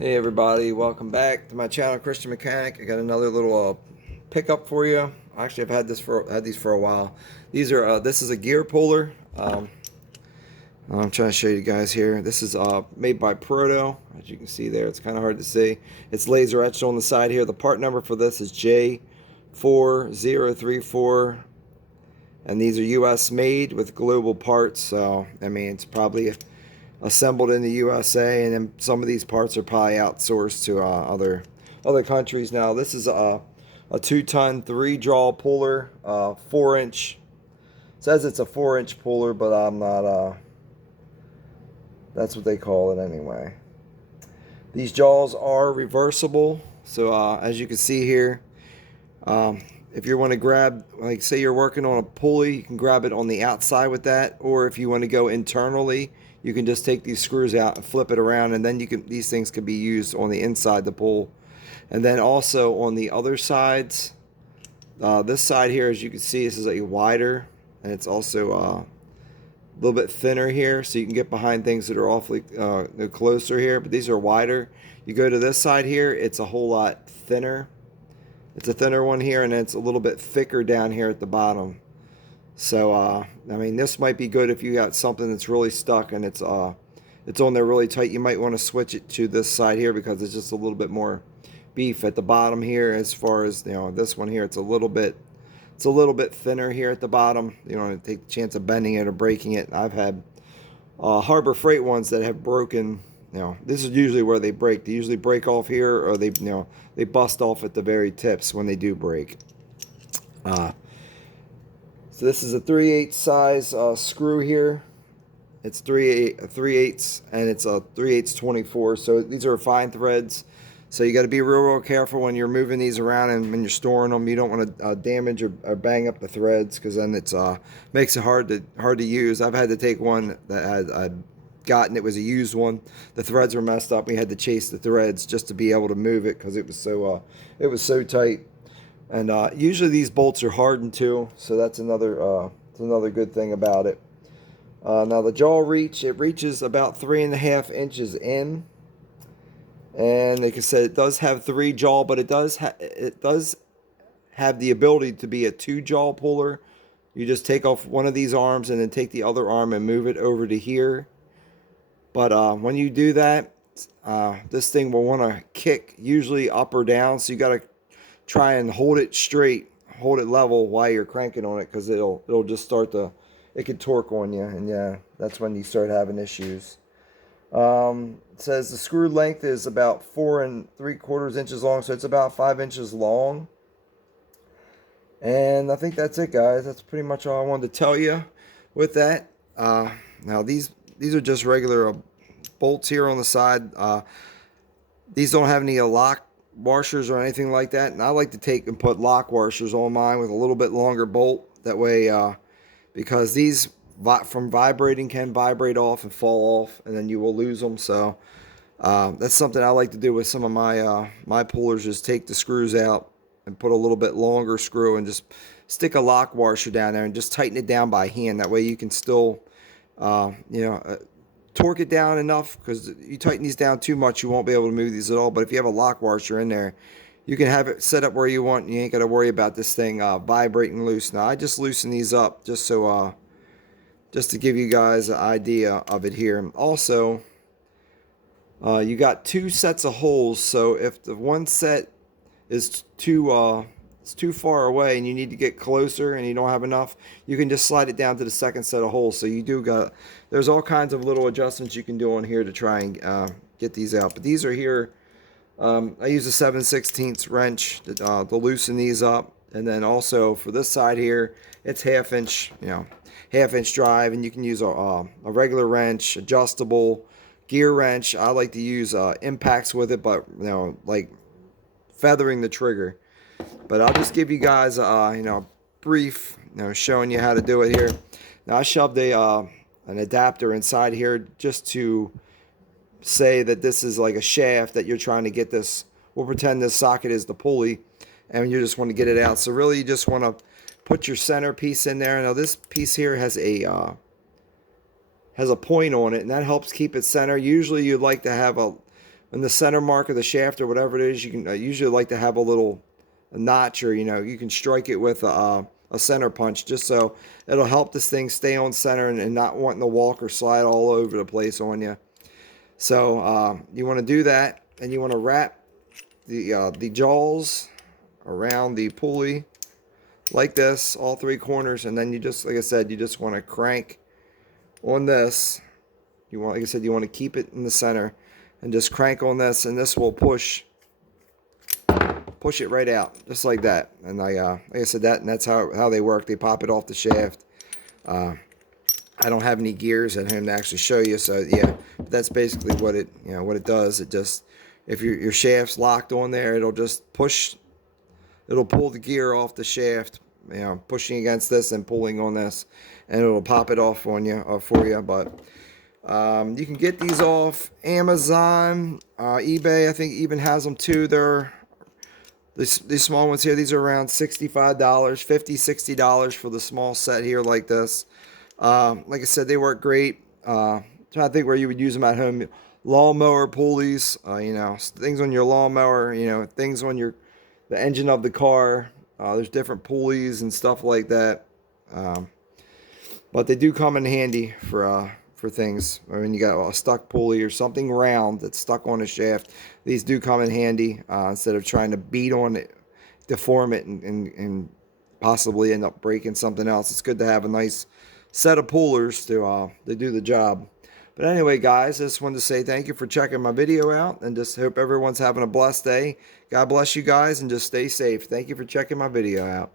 Hey everybody, welcome back to my channel, Christian Mechanic. I got another little pickup for you. Actually, I've had these for a while. These are this is a gear puller. I'm trying to show you guys here. This is made by Proto. As you can see there, it's kind of hard to see. It's laser etched on the side here. The part number for this is J4034, and these are U.S. made with global parts. So I mean, it's probably assembled in the USA, and then some of these parts are probably outsourced to other countries. Now this is a 2-ton 3-jaw puller, 4-inch. Says it's a 4-inch puller, but I'm not. That's what they call it anyway. These jaws are reversible, so as you can see here, if you want to grab, like say you're working on a pulley, you can grab it on the outside with that, or if you want to go internally, you can just take these screws out and flip it around, and then these things can be used on the inside the pull. And then also on the other sides, this side here, as you can see, this is a wider, and it's also a little bit thinner here, so you can get behind things that are awfully closer here, but these are wider. You go to this side here, it's a whole lot thinner. It's a thinner one here, and it's a little bit thicker down here at the bottom. So I mean, this might be good if you got something that's really stuck and it's on there really tight. You might want to switch it to this side here because it's just a little bit more beef at the bottom here. As far as, you know, this one here, it's a little bit thinner here at the bottom. You don't want to take the chance of bending it or breaking it. I've had Harbor Freight ones that have broken. You know, this is usually where they break. They usually break off here, or they bust off at the very tips when they do break. So this is a 3/8 size screw here. It's 3/8, and it's a 3/8 24. So these are fine threads. So you got to be real careful when you're moving these around and when you're storing them. You don't want to damage or bang up the threads, because then it's makes it hard to use. I've had to take one that I'd gotten. It was a used one. The threads were messed up. We had to chase the threads just to be able to move it because it was so tight. And usually these bolts are hardened too, so that's another good thing about it. Now the jaw reach, it reaches about 3.5 inches in, and like I said, it does have 3 jaw, but it does have the ability to be a 2-jaw puller. You just take off one of these arms and then take the other arm and move it over to here. But when you do that, this thing will want to kick usually up or down, so you got to try and hold it straight, hold it level while you're cranking on it, because it'll just it could torque on you, and yeah, that's when you start having issues. It says the screw length is about 4 3/4 inches long, so it's about 5 inches long. And I think that's it, guys. That's pretty much all I wanted to tell you with that. Now these are just regular bolts here on the side. These don't have any lock washers or anything like that, and I like to take and put lock washers on mine with a little bit longer bolt. That way, because these from vibrating can vibrate off and fall off, and then you will lose them. So that's something I like to do with some of my pullers, is take the screws out and put a little bit longer screw and just stick a lock washer down there and just tighten it down by hand. That way you can still torque it down enough, because you tighten these down too much, you won't be able to move these at all. But if you have a lock washer in there, you can have it set up where you want, and you ain't got to worry about this thing vibrating loose. Now I just loosen these up just to give you guys an idea of it here. Also, you got 2 sets of holes, so if the one set is too far away and you need to get closer and you don't have enough, you can just slide it down to the second set of holes. So there's all kinds of little adjustments you can do on here to try and get these out. But these are here. I use a 7/16 wrench to loosen these up, and then also for this side here, it's half inch drive, and you can use a regular wrench, adjustable gear wrench. I like to use impacts with it, but like feathering the trigger. But I'll just give you guys brief showing you how to do it here. Now I shoved an adapter inside here just to say that this is like a shaft that you're trying to get this. We'll pretend this socket is the pulley, and you just want to get it out. So really, you just want to put your center piece in there. Now this piece here has a point on it, and that helps keep it center. Usually you'd like to have in the center mark of the shaft or whatever it is, you can usually like to have a notch, or you can strike it with a center punch, just so it'll help this thing stay on center and not wanting to walk or slide all over the place on you. So you want to do that, and you want to wrap the jaws around the pulley like this, all three corners, and then you just, like I said, you just want to crank on this. Like I said, you want to keep it in the center and just crank on this, and this will push it right out, just like that. And like I said, that's how they work. They pop it off the shaft. I don't have any gears at home to actually show you, so yeah, but that's basically what it does. It just, if your shaft's locked on there, it'll just push. It'll pull the gear off the shaft, pushing against this and pulling on this, and it'll pop it off on you or for you. But you can get these off Amazon, eBay. I think even has them too. These small ones here. These are around $65, $50, $60 for the small set here like this. Like I said, they work great. Trying to think where you would use them at home. Lawnmower pulleys, things on your lawnmower, things on the engine of the car. There's different pulleys and stuff like that. But they do come in handy for things. I mean, you got a stuck pulley or something round that's stuck on a shaft. These do come in handy instead of trying to beat on it, deform it, and possibly end up breaking something else. It's good to have a nice set of pullers to do the job. But anyway, guys, I just wanted to say thank you for checking my video out, and just hope everyone's having a blessed day. God bless you guys, and just stay safe. Thank you for checking my video out.